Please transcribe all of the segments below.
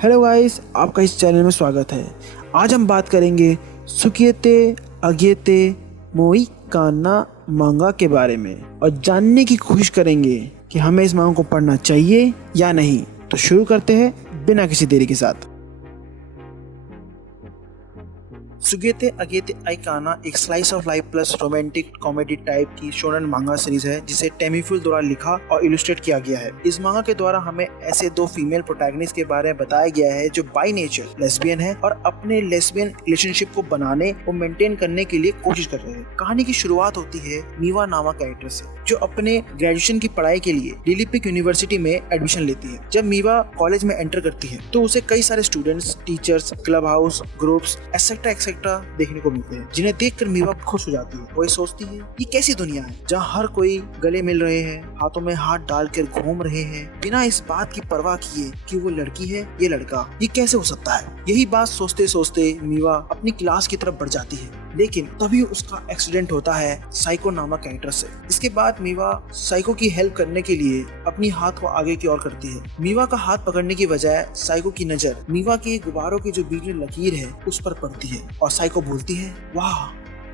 Hello guys, आपका इस channel में स्वागत है। आज हम बात करेंगे सुकिएते अगेते मोई काना मांगा के बारे में और जानने की कोशिश करेंगे कि हमें इस मांगा को पढ़ना चाहिए या नहीं। तो शुरू करते हैं बिना किसी देरी के साथ। सुगेते अगेते आइकाना एक slice of life plus romantic comedy type की शोनन मांगा सीरीज है जिसे टेमीफ्यूल द्वारा लिखा और इलस्ट्रेट किया गया है। इस मांगा के द्वारा हमें ऐसे दो फीमेल प्रोटैगनिस्ट के बारे में बताया गया है जो बाय नेचर लेस्बियन है और अपने लेस्बियन रिलेशनशिप को बनाने और मेंटेन करने के लिए कोशिश कर रहे हैं। कहानी की शुरुआत होती है मीवा नामक कैरेक्टर से, जो अपने ग्रेजुएशन की पढ़ाई के लिए लिलीपिक यूनिवर्सिटी में एडमिशन लेती है। जब मीवा कॉलेज में एंटर करती है तो उसे कई सारे students, teachers, club house, groups etcetera देखने को मिलते हैं, जिन्हें देखकर मीवा खुश हो जाती है। वो सोचती है ये कैसी दुनिया है जहाँ हर कोई गले मिल रहे हैं, हाथों में हाथ डालकर घूम रहे हैं, बिना इस बात की परवाह किए कि वो लड़की है ये लड़का, ये कैसे हो सकता है। यही बात सोचते सोचते मीवा अपनी क्लास की तरफ बढ़ जाती है, लेकिन तभी उसका एक्सीडेंट होता है साइको नामक कैरेक्टर से। इसके बाद मीवा साइको की हेल्प करने के लिए अपनी हाथ को आगे की ओर करती है। मीवा का हाथ पकड़ने की बजाय साइको की नजर मीवा के गुब्बारों की जो बीच में लकीर है उस पर पड़ती है और साइको बोलती है, वाह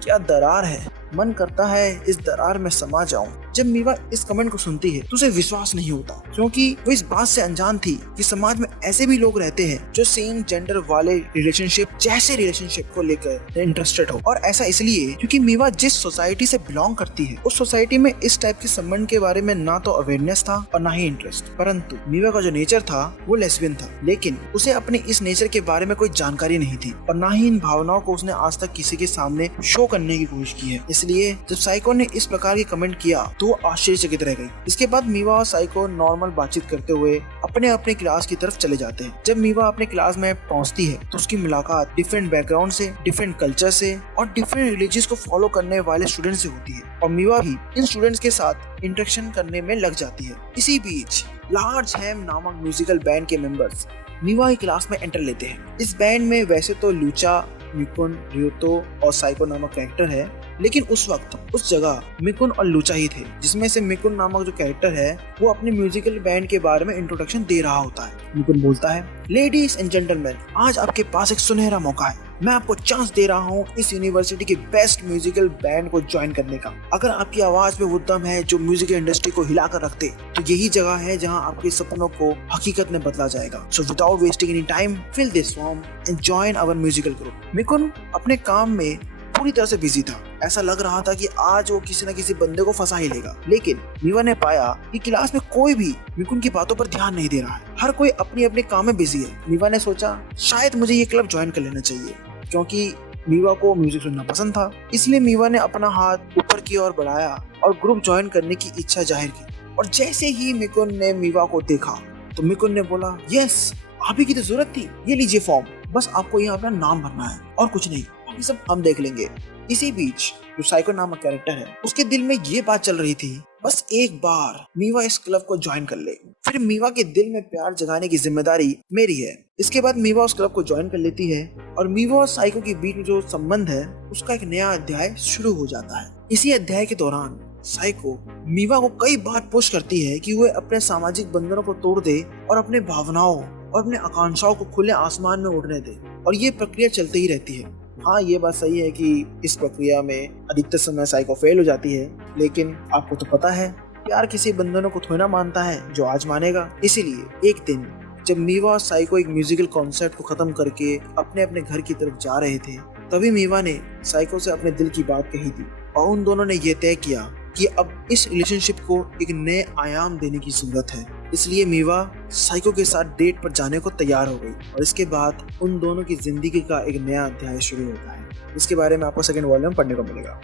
क्या दरार है, मन करता है इस दरार में समा जाऊं। जब मीवा इस कमेंट को सुनती है तो उसे विश्वास नहीं होता, क्योंकि वो इस बात से अनजान थी कि समाज में ऐसे भी लोग रहते हैं जो सेम जेंडर वाले रिलेशनशिप को लेकर इंटरेस्टेड हो। और ऐसा इसलिए क्योंकि मीवा जिस सोसाइटी से बिलोंग करती है उस सोसाइटी में इस टाइप के संबंध के बारे में ना तो अवेयरनेस था और ना ही इंटरेस्ट। परंतु मीवा का जो नेचर था वो लेस्बियन था, लेकिन उसे अपने इस नेचर के बारे में कोई जानकारी नहीं थी और ना ही इन भावनाओं को उसने आज तक किसी के सामने शो करने की कोशिश की है। इसलिए जब साइको ने इस प्रकार की कमेंट किया तो वो आश्चर्यचकित रह गई। इसके बाद मीवा और साइको नॉर्मल बातचीत करते हुए अपने अपने क्लास की तरफ चले जाते हैं। जब मीवा अपने क्लास में पहुंचती है तो उसकी मुलाकात डिफरेंट बैकग्राउंड से, डिफरेंट कल्चर से और डिफरेंट रिलीजियस को फॉलो करने वाले स्टूडेंट से होती है और मीवा भी इन स्टूडेंट्स के साथ इंटरेक्शन करने में लग जाती है। इसी बीच लार्ज हैम नामक म्यूजिकल बैंड के मेंबर्स मीवा की क्लास में एंटर लेते हैं। इस बैंड में वैसे तो लूचा, मिकुन, रियोतो और साइको नामक कैरेक्टर है, लेकिन उस वक्त उस जगह मिकुन और लूचा ही थे, जिसमें से मिकुन नामक जो कैरेक्टर है वो अपने म्यूजिकल बैंड के बारे में इंट्रोडक्शन दे रहा होता है। मिकुन बोलता है, लेडीज एंड जेंटलमैन, आज आपके पास एक सुनहरा मौका है। मैं आपको चांस दे रहा हूँ इस यूनिवर्सिटी के बेस्ट म्यूजिकल बैंड को ज्वाइन करने का। अगर आपकी आवाज में वो दम है जो म्यूजिक इंडस्ट्री को हिला कर रखते, तो यही जगह है जहाँ आपके सपनों को हकीकत में बदला जाएगा। So without wasting any time, fill this form and join our musical group. मिकुन अपने काम में पूरी तरह से बिजी था। ऐसा लग रहा था कि आज वो किसी न किसी बंदे को फंसा ही लेगा, लेकिन मीवा ने पाया कि क्लास में कोई भी मिकुन की बातों पर ध्यान नहीं दे रहा है। हर कोई अपनी अपने काम में बिजी है। मीवा ने सोचा शायद मुझे ये क्लब ज्वाइन कर लेना चाहिए, क्योंकि मीवा को म्यूजिक सुनना पसंद था। इसलिए मीवा ने अपना हाथ ऊपर की ओर बढ़ाया और ग्रुप ज्वाइन करने की इच्छा जाहिर की। और जैसे ही मिकुन ने मीवा को देखा तो मिकुन ने बोला, यस आप ही की तो जरूरत थी, ये लीजिए फॉर्म, बस आपको यहाँ अपना नाम भरना है और कुछ नहीं, बाकी सब हम देख लेंगे। इसी बीच जो साइको नामक कैरेक्टर है उसके दिल में ये बात चल रही थी, बस एक बार मीवा इस क्लब को ज्वाइन कर ले, फिर मीवा के दिल में प्यार जगाने की जिम्मेदारी मेरी है। इसके बाद मीवा उस क्लब को ज्वाइन कर लेती है और मीवा और साइको के बीच में जो संबंध है उसका एक नया अध्याय शुरू हो जाता है। इसी अध्याय के दौरान साइको मीवा को कई बार पुश करती है कि वह अपने सामाजिक बंधनों को तोड़ दे और अपने भावनाओं और अपने आकांक्षाओं को खुले आसमान में उड़ने दे, और ये प्रक्रिया चलती ही रहती है। हाँ, ये बात सही है कि इस प्रक्रिया में अधिकतर समय साइको फेल हो जाती है, लेकिन आपको तो पता है प्यार किसी बंधनों को थोड़ा ना मानता है जो आज मानेगा। इसीलिए एक दिन जब मीवा और साइको एक म्यूजिकल कॉन्सर्ट को खत्म करके अपने अपने घर की तरफ जा रहे थे, तभी मीवा ने साइको से अपने दिल की बात कही थी और उन दोनों ने ये तय किया कि अब इस रिलेशनशिप को एक नए आयाम देने की जरूरत है। इसलिए मीवा साइको के साथ डेट पर जाने को तैयार हो गई और इसके बाद उन दोनों की जिंदगी का एक नया अध्याय शुरू होता है। इसके बारे में आपको सेकंड वॉल्यूम पढ़ने को मिलेगा।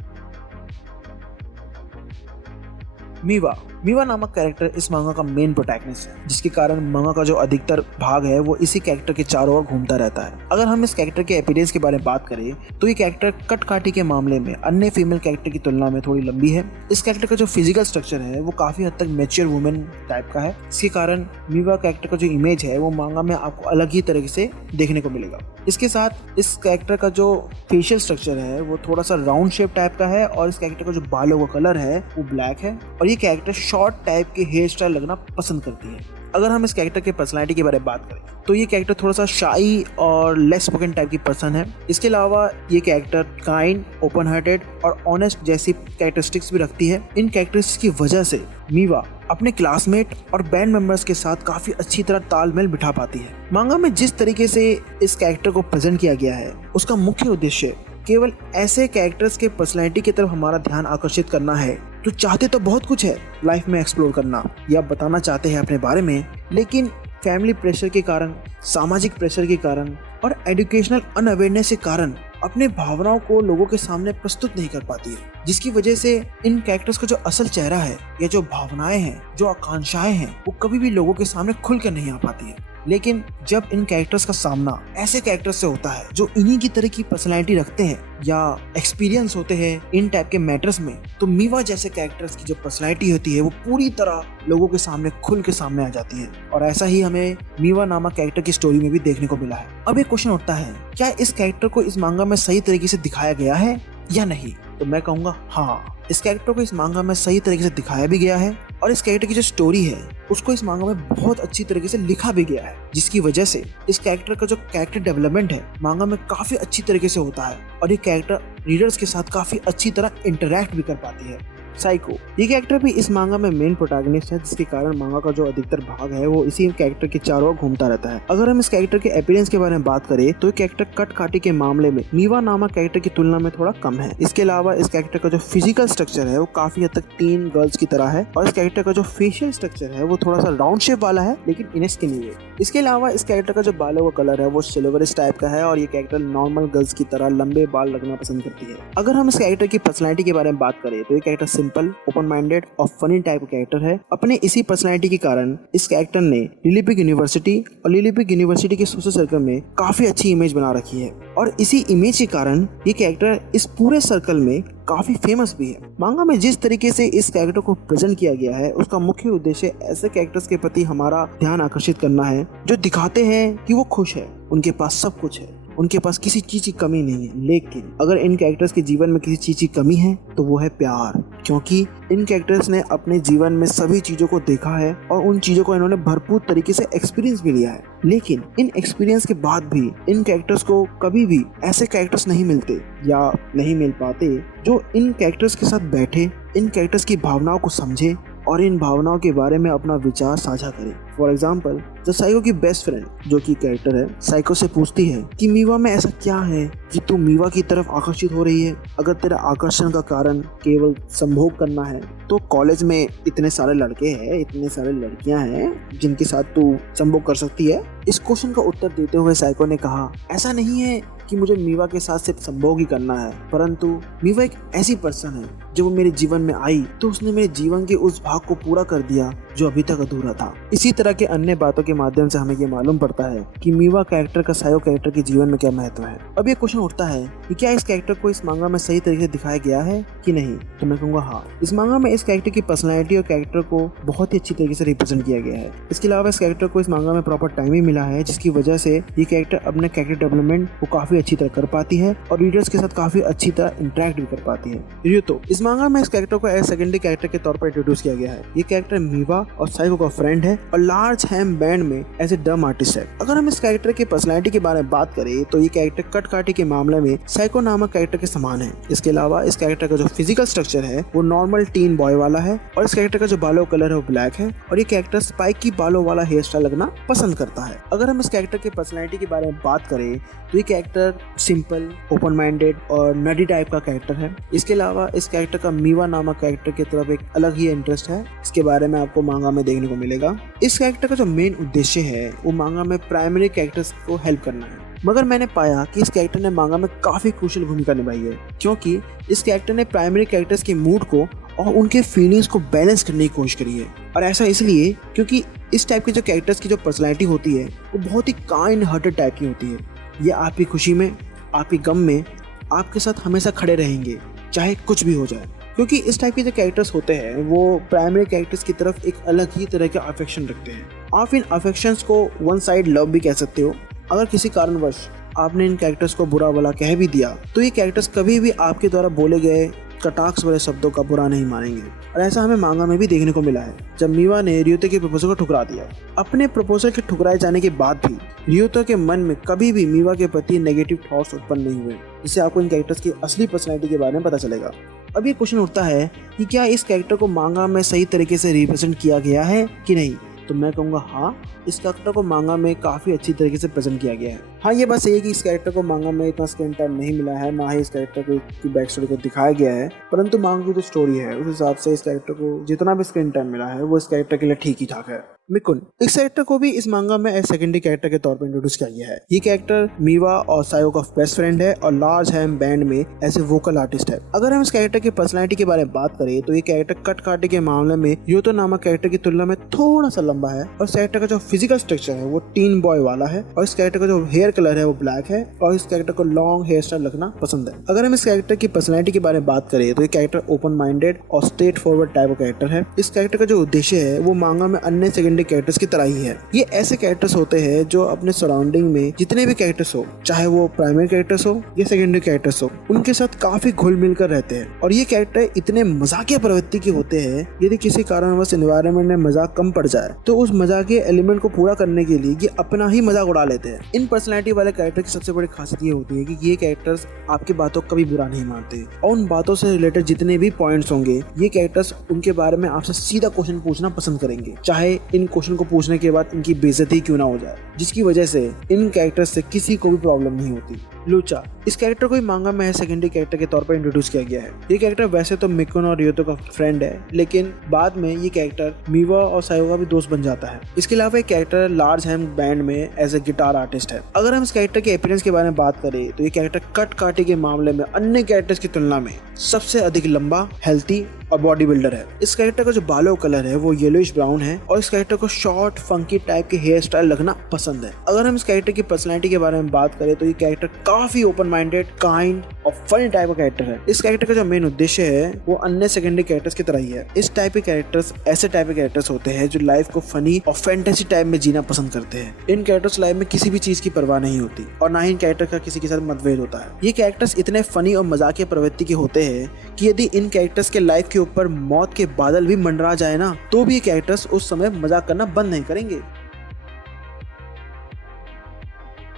मीवा नामक कैरेक्टर इस मांगा का मेन प्रोटैगनिस्ट है, जिसके कारण मांगा का जो अधिकतर भाग है वो इसी कैरेक्टर के चारों ओर घूमता रहता है। अगर हम इस कैरेक्टर के अपीयरेंस के बारे में बात करें तो ये कैरेक्टर कटकाठी के मामले में अन्य फीमेल कैरेक्टर की तुलना में थोड़ी लंबी है। इस कैरेक्टर का जो फिजिकल स्ट्रक्चर है वो काफी हद तक मैच्योर वुमेन टाइप का है। इसके कारण मीवा कैरेक्टर का जो इमेज है वो मांगा में आपको अलग ही तरीके से देखने को मिलेगा। इसके साथ इस कैरेक्टर का जो फेशियल स्ट्रक्चर है वो थोड़ा सा राउंड शेप टाइप का है और इस कैरेक्टर का जो बालों का कलर है वो ब्लैक है और ये कैरेक्टर शॉर्ट टाइप के हेयर स्टाइल लगना पसंद करती है। अगर हम इस कैरेक्टर के पर्सनालिटी के बारे में बात करें तो ये कैरेक्टर थोड़ा सा शाई और लेस स्पोकन टाइप की पर्सन है। इसके अलावा ये कैरेक्टर काइंड, ओपन हार्टेड और ऑनेस्ट जैसी कैरेक्टरिस्टिक्स भी रखती है। इन कैरेक्टरिस्टिक्स की वजह से मीवा अपने क्लासमेट और बैंड मेंबर्स के साथ काफी अच्छी तरह तालमेल बिठा पाती है। मांगा में जिस तरीके से इस कैरेक्टर को प्रेजेंट किया गया है उसका मुख्य उद्देश्य केवल ऐसे कैरेक्टर्स के पर्सनैलिटी की तरफ हमारा ध्यान आकर्षित करना है जो चाहते तो बहुत कुछ है लाइफ में एक्सप्लोर करना या बताना चाहते हैं अपने बारे में, लेकिन फैमिली प्रेशर के कारण, सामाजिक प्रेशर के कारण और एजुकेशनल अनअवेयरनेस के कारण अपने भावनाओं को लोगों के सामने प्रस्तुत नहीं कर पाती है, जिसकी वजह से इन कैरेक्टर्स का जो असल चेहरा है या जो भावनाएं हैं, जो आकांक्षाएं हैं, वो कभी भी लोगों के सामने खुलकर नहीं आ पाती है। लेकिन जब इन कैरेक्टर्स का सामना ऐसे कैरेक्टर्स से होता है जो इन्हीं की तरह की पर्सनैलिटी रखते हैं या एक्सपीरियंस होते हैं इन टाइप के मैटर्स में, तो मीवा जैसे कैरेक्टर्स की जो पर्सनैलिटी होती है वो पूरी तरह लोगों के सामने खुल के सामने आ जाती है। और ऐसा ही हमें मीवा नामक कैरेक्टर की स्टोरी में भी देखने को मिला है। अब एक क्वेश्चन उठता है, क्या इस कैरेक्टर को इस मांगा में सही तरीके से दिखाया गया है या नहीं? तो मैं कहूँगा हाँ, इस कैरेक्टर को इस मांगा में सही तरीके से दिखाया भी गया है और इस कैरेक्टर की जो स्टोरी है उसको इस मांगा में बहुत अच्छी तरीके से लिखा भी गया है, जिसकी वजह से इस कैरेक्टर का जो कैरेक्टर डेवलपमेंट है मांगा में काफी अच्छी तरीके से होता है और ये कैरेक्टर रीडर्स के साथ काफी अच्छी तरह इंटरैक्ट भी कर पाती है। साइको ये कैरेक्टर भी इस मांगा में मेन प्रोटैगनिस्ट है, जिसके कारण मांगा का जो अधिकतर भाग है वो इसी कैरेक्टर के चारों ओर घूमता रहता है। अगर हम इस कैरेक्टर के अपीयरेंस के बारे में बात करें तो ये कैरेक्टर कट काटी के मामले में मीवा नामक कैरेक्टर की तुलना में थोड़ा कम है। इसके अलावा इस कैरेक्टर का जो फिजिकल स्ट्रक्चर है वो काफी हद तक टीन गर्ल्स की तरह है और इस कैरेक्टर का जो फेशियल स्ट्रक्चर है वो थोड़ा सा राउंड शेप वाला है लेकिन इन स्किनी वे। इसके अलावा इस कैरेक्टर का जो बालों का कलर है वो सिल्वरिश टाइप का है और ये कैरेक्टर नॉर्मल गर्ल्स की तरह लंबे बाल रखना पसंद करती है। अगर हम इस कैरेक्टर की पर्सनैलिटी के बारे में बात करें तो ये कैरेक्टर सिंपल, ओपन माइंडेड और फनी टाइप का कैरेक्टर है। अपने इसी पर्सनैलिटी के कारण इस कैरेक्टर ने लिलीपिक यूनिवर्सिटी और लिलीपिक यूनिवर्सिटी के सोशल सर्कल में काफी अच्छी इमेज बना रखी है और इसी इमेज के कारण ये कैरेक्टर इस पूरे सर्कल में काफी फेमस भी है। मांगा में जिस तरीके से इस कैरेक्टर को प्रेजेंट किया गया है उसका मुख्य उद्देश्य ऐसे कैरेक्टर्स के प्रति हमारा ध्यान आकर्षित करना है जो दिखाते हैं कि वो खुश है, उनके पास सब कुछ है, उनके पास किसी चीज की कमी नहीं है। लेकिन अगर इन कैरेक्टर्स के जीवन में किसी चीज की कमी है तो वो है प्यार, क्योंकि इन कैरेक्टर्स ने अपने जीवन में सभी चीजों को देखा है और उन चीजों को इन्होंने भरपूर तरीके से एक्सपीरियंस भी लिया है। लेकिन इन एक्सपीरियंस के बाद भी इन कैरेक्टर्स को कभी भी ऐसे कैरेक्टर्स नहीं मिलते या नहीं मिल पाते जो इन कैरेक्टर्स के साथ बैठे, इन कैरेक्टर्स की भावनाओं को समझे और इन भावनाओं के बारे में अपना विचार साझा करे। फॉर एग्जाम्पल, जब साइको की बेस्ट फ्रेंड जो कि कैरेक्टर है साइको से पूछती है कि मीवा में ऐसा क्या है कि तू मीवा की तरफ आकर्षित हो रही है। अगर तेरा आकर्षण का कारण केवल संभोग करना है तो कॉलेज में इतने सारे लड़के हैं, इतने सारे लड़कियां हैं जिनके साथ तू संभोग कर सकती है। इस क्वेश्चन का उत्तर देते हुए साइको ने कहा, ऐसा नहीं है कि मुझे मीवा के साथ सिर्फ संभोग ही करना है, परंतु मीवा एक ऐसी पर्सन है जब वो मेरे जीवन में आई तो उसने मेरे जीवन के उस भाग को पूरा कर दिया जो अभी तक अधूरा था। इसी तरह के अन्य बातों के माध्यम से हमें ये मालूम पड़ता है कि मीवा कैरेक्टर का साइको कैरेक्टर के जीवन में क्या महत्व है। अब ये क्वेश्चन उठता है कि क्या इस कैरेक्टर को इस मांगा में सही तरीके से दिखाया गया है कि नहीं? तो मैं कहूँगा हाँ, इस मांगा में इस कैरेक्टर की पर्सनैलिटी और कैरेक्टर को बहुत ही अच्छी तरीके से रिप्रेजेंट किया गया है। इसके अलावा इस कैरेक्टर को इस मांगा में प्रॉपर टाइम ही मिला है, जिसकी वजह से ये कैरेक्टर अपने कैरेक्टर डेवलपमेंट को काफी अच्छी तरह कर पाती है और रीडर्स के साथ काफी अच्छी तरह इंटरेक्ट भी कर पाती है। ये तो इस मांगा में इस कैरेक्टर को एज सेकेंडरी कैरेक्टर के तौर पर इंट्रोड्यूस किया गया है। ये कैरेक्टर मीवा और साइको का फ्रेंड है और लार्ज हैम बैंड में एज ए डम आर्टिस्ट है। अगर हम इस कैरेक्टर की पर्सनैलिटी के बारे में बात करें तो ये कैरेक्टर कट काटी के मामले में साइको नामक कैरेक्टर के समान है। इसके अलावा इस कैरेक्टर का जो फिजिकल स्ट्रक्चर है वो नॉर्मल टीन बॉय वाला है और इस कैरेक्टर का जो बालों कलर है वो ब्लैक है और ये कैरेक्टर स्पाइक की बालों वाला हेयर स्टाइल लगना पसंद करता है। अगर हम इस कैरेक्टर की पर्सनैलिटी के बारे में बात करें तो ये कैरेक्टर सिंपल, ओपन माइंडेड और नडी टाइप का कैरेक्टर है। इसके अलावा इस कैरेक्टर का मीवा नामक कैरेक्टर की तरफ एक अलग ही इंटरेस्ट है, इसके बारे में आपको मांगा में देखने को मिलेगा। इस कैरेक्टर का जो मेन उद्देश्य है वो मांगा में प्राइमरी कैरेक्टर्स को हेल्प करना है, मगर मैंने पाया कि इस कैरेक्टर ने मांगा में काफी क्रूशियल भूमिका निभाई है, क्योंकि इस कैरेक्टर ने प्राइमरी कैरेक्टर्स के मूड को और उनके फीलिंग्स को बैलेंस करने की कोशिश करी है। और ऐसा इसलिए क्योंकि इस टाइप के जो कैरेक्टर्स की जो पर्सनैलिटी होती है वो बहुत ही काइंड हार्टेड टाइप की होती है। ये आपकी खुशी में, आपकी गम में आपके साथ हमेशा खड़े रहेंगे, चाहे कुछ भी हो जाए। क्योंकि इस टाइप के जो कैरेक्टर्स होते हैं वो प्राइमरी कैरेक्टर्स की तरफ एक अलग ही तरह के अफेक्शन रखते हैं। आप इन अफेक्शंस को वन साइड लव भी कह सकते हो। अगर किसी कारणवश आपने इन कैरेक्टर्स को बुरा भला कह भी दिया तो ये कैरेक्टर्स कभी भी आपके द्वारा बोले गए कटाक्ष वाले शब्दों का बुरा नहीं मानेंगे। और ऐसा हमें मांगा में भी देखने को मिला है, जब मीवा ने रियोतो के प्रपोजल को ठुकरा दिया। अपने प्रपोजल के ठुकराए जाने के बाद भी रियोतो के मन में कभी भी मीवा के प्रति नेगेटिव थॉट्स उत्पन्न नहीं हुए, जिससे आपको इन कैरेक्टर्स की असली पर्सनैलिटी के बारे में पता चलेगा। अब ये क्वेश्चन उठता है कि क्या इस कैरेक्टर को मांगा में सही तरीके से रिप्रेजेंट किया गया है कि नहीं। तो मैं कहूँगा हाँ, इस कैरेक्टर को मांगा में काफ़ी अच्छी तरीके से प्रेजेंट किया गया है। हाँ, ये बात सही है कि इस कैरेक्टर को मांगा में इतना स्क्रीन टाइम नहीं मिला है, ना ही इस कैरेक्टर की बैक स्टोरी को दिखाया गया है, परंतु मांगा की जो स्टोरी है उस हिसाब से इस कैरेक्टर को जितना भी स्क्रीन टाइम मिला है वो इस कैरेक्टर के लिए ठीक ही ठाक है। मिकुन, इस कैरेक्टर को भी इस मांगा में एक सेकेंडरी कैरेक्टर के तौर पर इंट्रोड्यूस किया गया है। ये कैरेक्टर मीवा और सायो का बेस्ट फ्रेंड है और लार्ज हैम बैंड में एज ए वोकल आर्टिस्ट है। अगर हम इस कैरेक्टर की पर्सनैलिटी के बारे में बात करें तो ये कैरेक्टर कट काटे के मामले में रियोतो नामक कैरेक्टर की तुलना में थोड़ा सा लंबा है, और इस कैरेक्टर का जो फिजिकल स्ट्रक्चर है वो टीन बॉय वाला है, और इस कैरेक्टर का जो हेयर कलर है वो ब्लैक है, और इस कैरेक्टर को लॉन्ग हेयर स्टाइल रखना पसंद है। अगर हम इस कैरेक्टर की पर्सनैलिटी के बारे में बात करें तो ये कैरेक्टर ओपन माइंडेड और स्ट्रेट फॉरवर्ड टाइप का कैरेक्टर है। इस कैरेक्टर का जो उद्देश्य है वो मांगा में अन्य सेकेंडरी कैरेक्टर्स की तरह ही है। ये ऐसे कैरेक्टर्स होते हैं जो अपने सराउंडिंग में जितने भी कैरेक्टर्स हो, चाहे वो प्राइमरी कैरेक्टर्स हो या सेकेंडरी कैरेक्टर्स हो, उनके साथ काफी घुल मिलकर रहते हैं। और ये कैरेक्टर इतने मजाकिया प्रवृत्ति के होते हैं, यदि किसी कारणवश एनवायरनमेंट में मजाक कम पड़ जाए तो उस मजाकिया एलिमेंट को पूरा करने के लिए ये अपना ही मजाक उड़ा लेते हैं। इन पर्सनैलिटी वाले कैरेक्टर की सबसे बड़ी खासियत ये होती है कि ये कैरेक्टर्स आपकी बातों को कभी बुरा नहीं मानते, और उन बातों से रिलेटेड जितने भी पॉइंट्स होंगे ये कैरेक्टर्स उनके बारे में आपसे सीधा क्वेश्चन पूछना पसंद करेंगे, चाहे इन क्वेश्चन को पूछने के बाद इनकी बेइज्जती क्यों ना हो जाए, जिसकी वजह से इन कैरेक्टर्स से किसी को भी प्रॉब्लम नहीं होती। लूचा, इस कैरेक्टर को मांगा में सेकेंडरी कैरेक्टर के तौर पर इंट्रोड्यूस किया गया है। ये कैरेक्टर वैसे तो मिकुन और रियोतो का फ्रेंड है, लेकिन बाद में ये कैरेक्टर मीवा और सायो का भी दोस्त बन जाता है। इसके अलावा एक कैरेक्टर लार्ज हैम बैंड में एज ए गिटार आर्टिस्ट है। अगर हम इस कैरेक्टर के अपीयरेंस के बारे में बात करें तो ये कैरेक्टर कट काटे के मामले में अन्य कैरेक्टर्स की तुलना में सबसे अधिक लंबा, हेल्थी और बॉडी बिल्डर है। इस कैरेक्टर का जो बालों कलर है वो येलोइश ब्राउन है, और इस कैरेक्टर को शॉर्ट फंकी टाइप के हेयर स्टाइल रखना पसंद है। अगर हम इस कैरेक्टर की पर्सनैलिटी के बारे में बात करें तो ये कैरेक्टर काफी ओपन माइंडेड, काइंड और फनी टाइप का कैरेक्टर है। इस कैरेक्टर का जो मेन उद्देश्य है वो अन्य सेकेंडरी कैरेक्टर्स की तरह ही है। इस टाइप के कैरेक्टर्स ऐसे टाइप के कैरेक्टर्स होते हैं जो लाइफ को फनी और फैंटेसी टाइप में जीना पसंद करते हैं। इन कैरेक्टर्स लाइफ में किसी भी चीज की परवाह नहीं होती, और ना ही इन कैरेक्टर का किसी के साथ मतभेद होता है। ये कैरेक्टर्स इतने फनी और मजाकिया प्रवृत्ति के होते हैं कि यदि इन कैरेक्टर्स के लाइफ के ऊपर मौत के बादल भी मंडरा जाए ना, तो भी ये कैरेक्टर्स उस समय मजाक करना बंद नहीं करेंगे।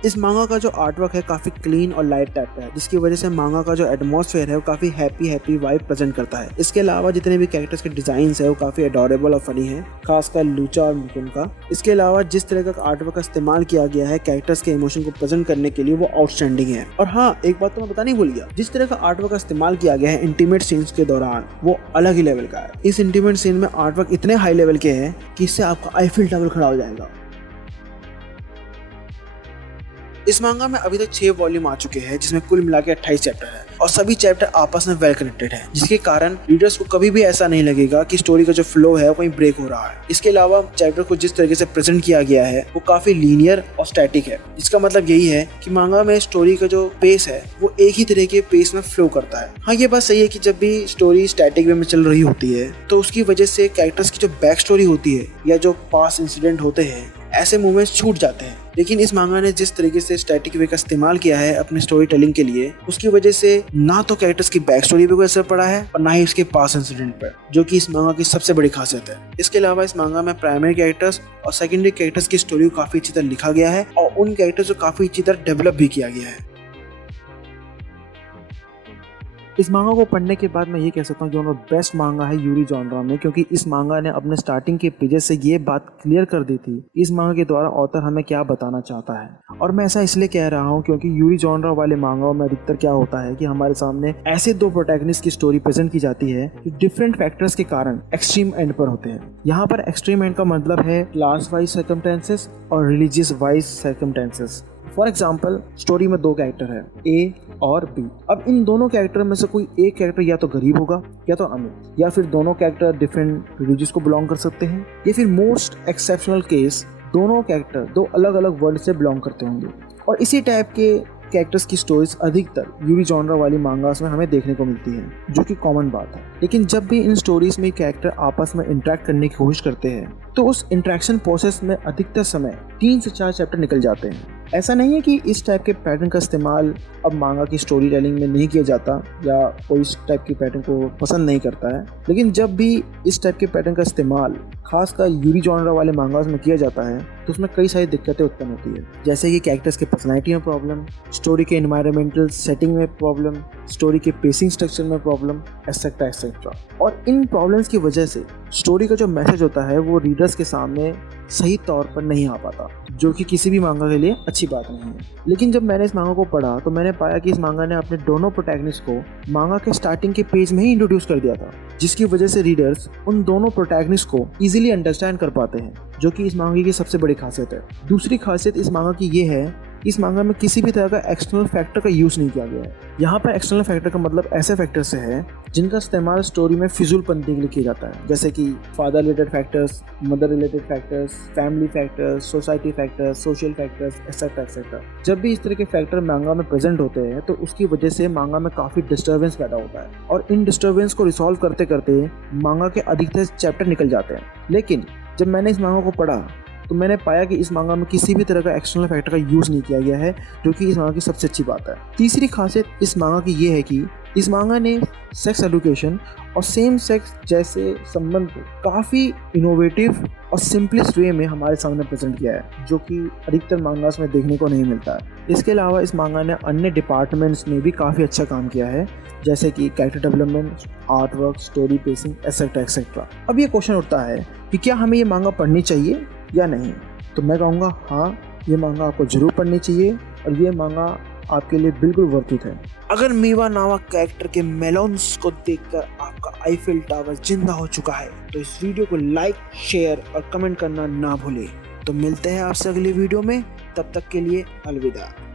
इस मांगा का जो आर्टवर्क है काफी क्लीन और लाइट टाइप का है, जिसकी वजह से मांगा का जो एटमॉस्फेयर है वो काफी हैप्पी वाइब प्रेजेंट करता है। इसके अलावा जितने भी कैरेक्टर्स के डिजाइन है वो काफी एडोरेबल और फनी है, खासकर लूचा और मिकुन का। इसके अलावा जिस तरह का आर्टवर्क का इस्तेमाल किया गया है कैरेक्टर्स के इमोशन को प्रेजेंट करने के लिए वो आउटस्टैंडिंग है। और हाँ, एक बात तो मैं बताने भूल गया, जिस तरह का आर्टवर्क का इस्तेमाल किया गया है इंटीमेट सीन्स के दौरान वो अलग ही लेवल का है। इस इंटीमेट सीन में आर्टवर्क इतने हाई लेवल के हैं कि इससे आपका आईफिल टावर खड़ा हो जाएगा। इस मांगा में अभी तक 6 वॉल्यूम आ चुके हैं, जिसमें कुल मिला के 28 चैप्टर है, और सभी चैप्टर आपस में वेल कनेक्टेड है, जिसके कारण रीडर्स को कभी भी ऐसा नहीं लगेगा कि स्टोरी का जो फ्लो है वो कहीं ब्रेक हो रहा है। इसके अलावा चैप्टर को जिस तरीके से प्रेजेंट किया गया है वो काफी लीनियर और स्टैटिक है, जिसका मतलब यही है कि मांगा में स्टोरी का जो पेस है वो एक ही तरह के पेस में फ्लो करता है। हाँ, ये बात सही है कि जब भी स्टोरी स्टैटिक वे में चल रही होती है तो उसकी वजह से कैरेक्टर्स की जो बैक स्टोरी होती है या जो पास्ट इंसिडेंट होते हैं ऐसे मूवमेंट्स छूट जाते हैं। लेकिन इस मांगा ने जिस तरीके से स्टैटिक वे का इस्तेमाल किया है अपने स्टोरी टेलिंग के लिए, उसकी वजह से ना तो कैरेक्टर्स की बैक स्टोरी पे कोई असर पड़ा है और ना ही इसके पास इंसिडेंट पर, जो कि इस मांगा की सबसे बड़ी खासियत है। इसके अलावा इस मांगा में प्राइमरी कैरेक्टर्स और सेकेंडरी कैरेक्टर्स की स्टोरी को काफी अच्छी तरह लिखा गया है और उन कैरेक्टर्स को काफी अच्छी तरह डेवलप भी किया गया है। इस मांगा को पढ़ने के बाद मैं ये कह सकता हूँ कि उनका बेस्ट मांगा है यूरी जॉनरा में, क्योंकि इस मांगा ने अपने स्टार्टिंग के पेजेस से ये बात क्लियर कर दी थी इस मांगा के द्वारा ऑथर हमें क्या बताना चाहता है। और मैं ऐसा इसलिए कह रहा हूँ क्योंकि यूरी जॉनरा वाले मांगाओं में अधिकतर क्या होता है कि हमारे सामने ऐसे 2 प्रोटैगनिस्ट की स्टोरी प्रेजेंट की जाती है जो डिफरेंट फैक्टर्स के कारण एक्सट्रीम एंड पर होते हैं। यहाँ पर एक्सट्रीम एंड का मतलब है क्लास वाइज सर्कमस्टेंसेस और religious wise circumstances. For example, story में 2 कैरेक्टर है, ए और बी। अब इन दोनों कैरेक्टर में से कोई एक कैरेक्टर या तो गरीब होगा या तो अमीर, या फिर दोनों कैरेक्टर डिफरेंट रिलीजियस को बिलोंग कर सकते हैं, या फिर मोस्ट एक्सेप्शनल केस दोनों कैरेक्टर 2 अलग अलग वर्ल्ड से बिलोंग करते होंगे। और इसी टाइप के कैरेक्टर्स की स्टोरीज अधिकतर यूरी जॉनरा वाली मांगास में हमें देखने को मिलती है, जो कि कॉमन बात है। लेकिन जब भी इन स्टोरीज में कैरेक्टर आपस में इंटरेक्ट करने की कोशिश करते हैं तो उस इंटरेक्शन प्रोसेस में अधिकतर समय 3 से 4 चैप्टर निकल जाते हैं। ऐसा नहीं है कि इस टाइप के पैटर्न का इस्तेमाल अब मांगा की स्टोरी टेलिंग में नहीं किया जाता या कोई इस टाइप के पैटर्न को पसंद नहीं करता है, लेकिन जब भी इस टाइप के पैटर्न का इस्तेमाल खासकर यूरी जॉनर वाले मांगास में किया जाता है तो उसमें कई सारी दिक्कतें उत्पन्न होती है, जैसे कि कैरेक्टर्स के पर्सनैलिटी में प्रॉब्लम, स्टोरी के एनवायरमेंटल सेटिंग में प्रॉब्लम, स्टोरी के पेसिंग स्ट्रक्चर में प्रॉब्लम, एक्सेट्रा एक्सेट्रा। और इन प्रॉब्लम्स की वजह से स्टोरी का जो मैसेज होता है वो रीडर्स के सामने सही तौर पर नहीं आ पाता, जो कि किसी भी मांगा के लिए अच्छी बात नहीं है। लेकिन जब मैंने इस मांगा को पढ़ा तो मैंने पाया कि इस मांगा ने अपने दोनों प्रोटैगनिस्ट को मांगा के स्टार्टिंग के पेज में ही इंट्रोड्यूस कर दिया था, जिसकी वजह से रीडर्स उन दोनों प्रोटैगनिस्ट को इजीली अंडरस्टैंड कर पाते हैं, जो कि इस मांगा की सबसे बड़ी खासियत है। दूसरी खासियत इस मांगा की ये है, इस मांगा में किसी भी तरह का एक्सटर्नल फैक्टर का यूज़ नहीं किया गया है। यहाँ पर एक्सटर्नल फैक्टर का मतलब ऐसे फैक्टर से है जिनका इस्तेमाल स्टोरी में फिजूलपंती के लिए किया जाता है, जैसे कि father related factors, mother related factors, family factors, society factors, social factors, etcetera etcetera. जब भी इस तरह के फैक्टर मांगा में प्रेजेंट होते हैं तो उसकी वजह से मांगा में काफ़ी डिस्टर्बेंस पैदा होता है और इन डिस्टर्बेंस को रिसॉल्व करते करते मांगा के अधिकतर चैप्टर निकल जाते हैं। लेकिन जब मैंने इस मांगा को पढ़ा तो मैंने पाया कि इस मांगा में किसी भी तरह का एक्सटर्नल फैक्टर का यूज़ नहीं किया गया है, जो कि इस मांगा की सबसे अच्छी बात है। तीसरी खासियत इस मांगा की ये है कि इस मांगा ने सेक्स एजुकेशन और सेम सेक्स जैसे संबंध को काफ़ी इनोवेटिव और सिंपलेस्ट वे में हमारे सामने प्रेजेंट किया है, जो कि अधिकतर मांगास में देखने को नहीं मिलता है। इसके अलावा इस मांगा ने अन्य डिपार्टमेंट्स में भी काफ़ी अच्छा काम किया है, जैसे कि character development, art work, story pacing, etcetera etcetera. अब ये क्वेश्चन उठता है कि क्या हमें ये मांगा पढ़नी चाहिए या नहीं? तो मैं कहूँगा हाँ, ये मांगा आपको जरूर पढ़नी चाहिए और ये मांगा आपके लिए बिल्कुल वर्थ इट है। अगर मीवा नामक कैरेक्टर के मेलोन्स को देखकर आपका आईफिल टावर जिंदा हो चुका है तो इस वीडियो को लाइक, शेयर और कमेंट करना ना भूलें। तो मिलते हैं आपसे अगली वीडियो में, तब तक के लिए अलविदा।